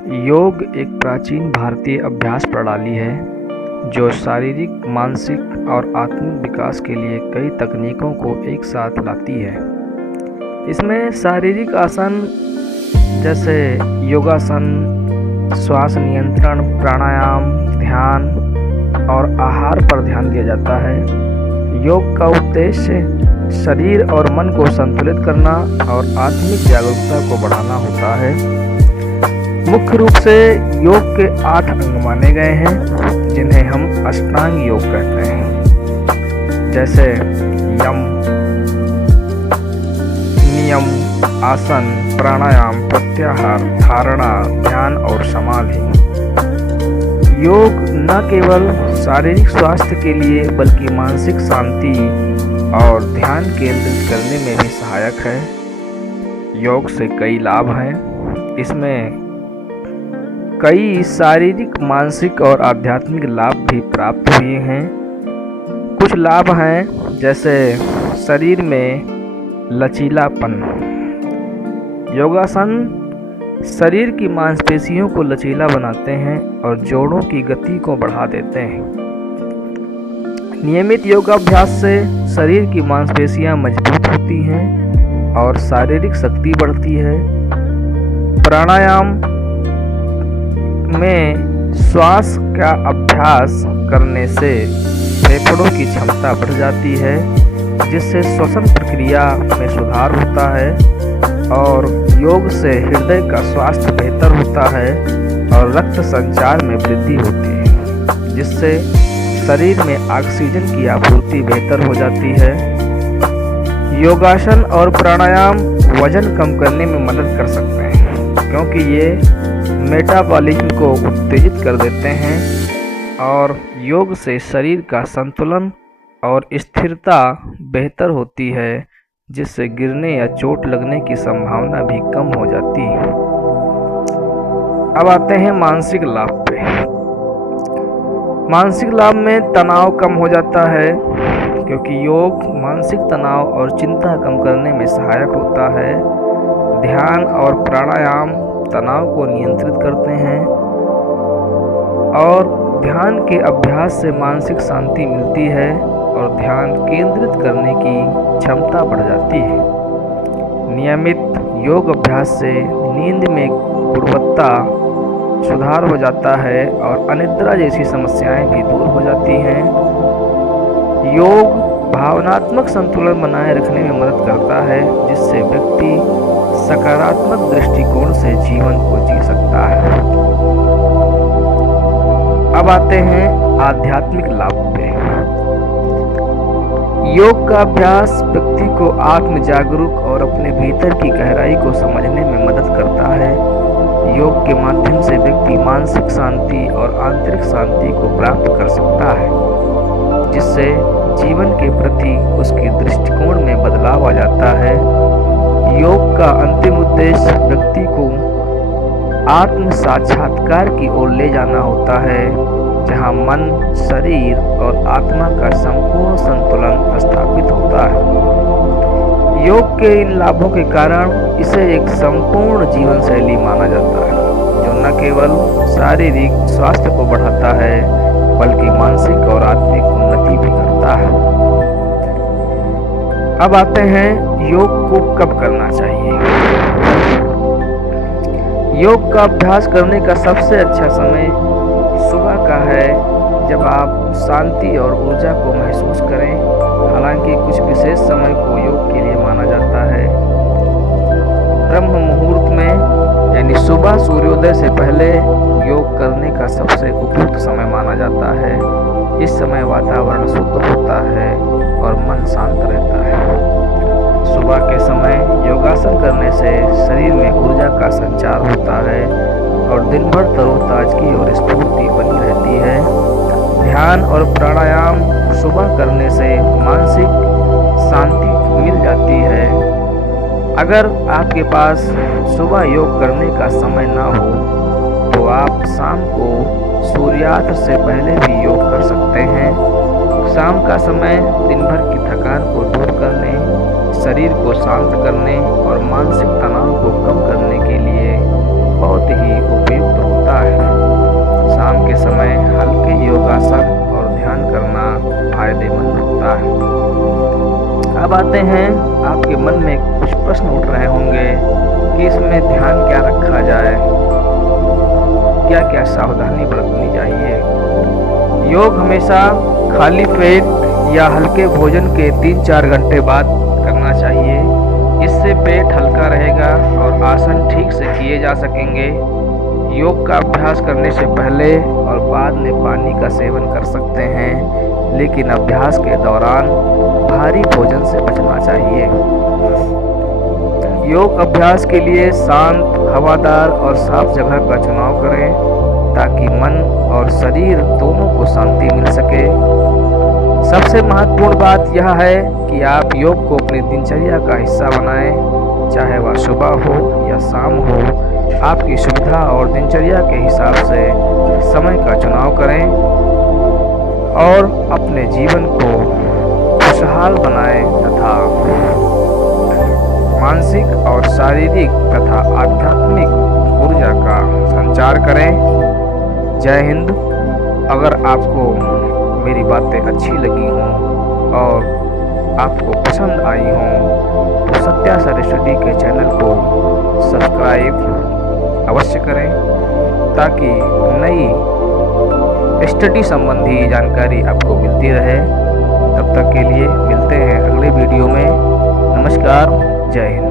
योग एक प्राचीन भारतीय अभ्यास प्रणाली है जो शारीरिक, मानसिक और आत्मिक विकास के लिए कई तकनीकों को एक साथ लाती है। इसमें शारीरिक आसन जैसे योगासन, श्वास नियंत्रण, प्राणायाम, ध्यान और आहार पर ध्यान दिया जाता है। योग का उद्देश्य शरीर और मन को संतुलित करना और आत्मिक जागरूकता को बढ़ाना होता है। मुख्य रूप से योग के 8 अंग माने गए हैं जिन्हें हम अष्टांग योग कहते हैं, जैसे यम, नियम, आसन, प्राणायाम, प्रत्याहार, धारणा, ध्यान और समाधि। योग न केवल शारीरिक स्वास्थ्य के लिए बल्कि मानसिक शांति और ध्यान केंद्रित करने में भी सहायक है। योग से कई लाभ हैं। इसमें कई शारीरिक, मानसिक और आध्यात्मिक लाभ भी प्राप्त हुए हैं। कुछ लाभ हैं जैसे शरीर में लचीलापन। योगासन शरीर की मांसपेशियों को लचीला बनाते हैं और जोड़ों की गति को बढ़ा देते हैं। नियमित योगाभ्यास से शरीर की मांसपेशियां मजबूत होती हैं और शारीरिक शक्ति बढ़ती है। प्राणायाम में श्वास का अभ्यास करने से फेफड़ों की क्षमता बढ़ जाती है, जिससे श्वसन प्रक्रिया में सुधार होता है और योग से हृदय का स्वास्थ्य बेहतर होता है और रक्त संचार में वृद्धि होती है, जिससे शरीर में ऑक्सीजन की आपूर्ति बेहतर हो जाती है। योगासन और प्राणायाम वजन कम करने में मदद कर सकते हैं क्योंकि ये मेटाबॉलिज्म को उत्तेजित कर देते हैं और योग से शरीर का संतुलन और स्थिरता बेहतर होती है, जिससे गिरने या चोट लगने की संभावना भी कम हो जाती है। अब आते हैं मानसिक लाभ पे। मानसिक लाभ में तनाव कम हो जाता है क्योंकि योग मानसिक तनाव और चिंता कम करने में सहायक होता है। ध्यान और प्राणायाम तनाव को नियंत्रित करते हैं और ध्यान के अभ्यास से मानसिक शांति मिलती है और ध्यान केंद्रित करने की क्षमता बढ़ जाती है। नियमित योग अभ्यास से नींद में गुणवत्ता सुधार हो जाता है और अनिद्रा जैसी समस्याएं भी दूर हो जाती हैं। योग भावनात्मक संतुलन बनाए रखने में मदद करता है, जिससे व्यक्ति सकारात्मक दृष्टिकोण से जीवन को जी सकता है। अब आते हैं आध्यात्मिक लाभ पे। योग का अभ्यास व्यक्ति को आत्म जागरूक और अपने भीतर की गहराई को समझने में मदद करता है। योग के माध्यम से व्यक्ति मानसिक शांति और आंतरिक शांति को प्राप्त कर सकता है, जिससे जीवन के प्रति उसके दृष्टिकोण में बदलाव आ जाता है। योग का अंतिम उद्देश्य व्यक्ति को आत्म साक्षात्कार की ओर ले जाना होता है, जहां मन, शरीर और आत्मा का संपूर्ण संतुलन स्थापित होता है। योग के इन लाभों के कारण इसे एक संपूर्ण जीवन शैली माना जाता है, जो न केवल शारीरिक स्वास्थ्य को बढ़ाता है बल्कि मानसिक और आत्मिक उन्नति भी करता है। अब आते हैं योग को कब करना चाहिए। योग का अभ्यास करने का सबसे अच्छा समय सुबह का है, जब आप शांति और ऊर्जा को महसूस करें। हालांकि कुछ विशेष समय को योग के लिए माना जाता है। ब्रह्म मुहूर्त में यानी सुबह सूर्योदय से पहले योग करने का सबसे उपयुक्त समय माना जाता है। इस समय वातावरण शुद्ध होता है और मन शांत रहता है। सुबह के समय योगासन करने से शरीर में ऊर्जा का संचार होता है और दिन भर तरोताजगी और स्फूर्ति बनी रहती है। ध्यान और प्राणायाम सुबह करने से मानसिक शांति मिल जाती है। अगर आपके पास सुबह योग करने का समय ना हो तो आप शाम को सूर्यास्त से पहले भी योग कर सकते हैं। शाम का समय दिन भर की थकान को दूर करने, शरीर को शांत करने और मानसिक तनाव को कम करने के लिए बहुत ही उपयुक्त जानते हैं आपके मन में कुछ प्रश्न उठ रहे होंगे कि इसमें ध्यान क्या रखा जाए, क्या क्या सावधानी बरतनी चाहिए। योग हमेशा खाली पेट या हल्के भोजन के 3-4 घंटे बाद करना चाहिए। इससे पेट हल्का रहेगा और आसन ठीक से किए जा सकेंगे। योग का अभ्यास करने से पहले और बाद में पानी का सेवन कर सकते हैं, लेकिन अभ्यास के दौरान भारी भोजन से बचना चाहिए। योग अभ्यास के लिए शांत, हवादार और साफ जगह का चुनाव करें ताकि मन और शरीर दोनों को शांति मिल सके। सबसे महत्वपूर्ण बात यह है कि आप योग को अपनी दिनचर्या का हिस्सा बनाएं, चाहे वह सुबह हो या शाम हो। आपकी सुविधा और दिनचर्या के हिसाब से समय का चुनाव करें और अपने जीवन को खुशहाल बनाएं तथा मानसिक और शारीरिक तथा आध्यात्मिक ऊर्जा का संचार करें। जय हिंद। अगर आपको मेरी बातें अच्छी लगी हों और आपको पसंद आई हों तो सत्या सर स्टडी के चैनल को सब्सक्राइब अवश्य करें ताकि नई स्टडी संबंधी जानकारी आपको मिलती रहे। तब तक के लिए मिलते हैं अगले वीडियो में। नमस्कार, जय हिंद।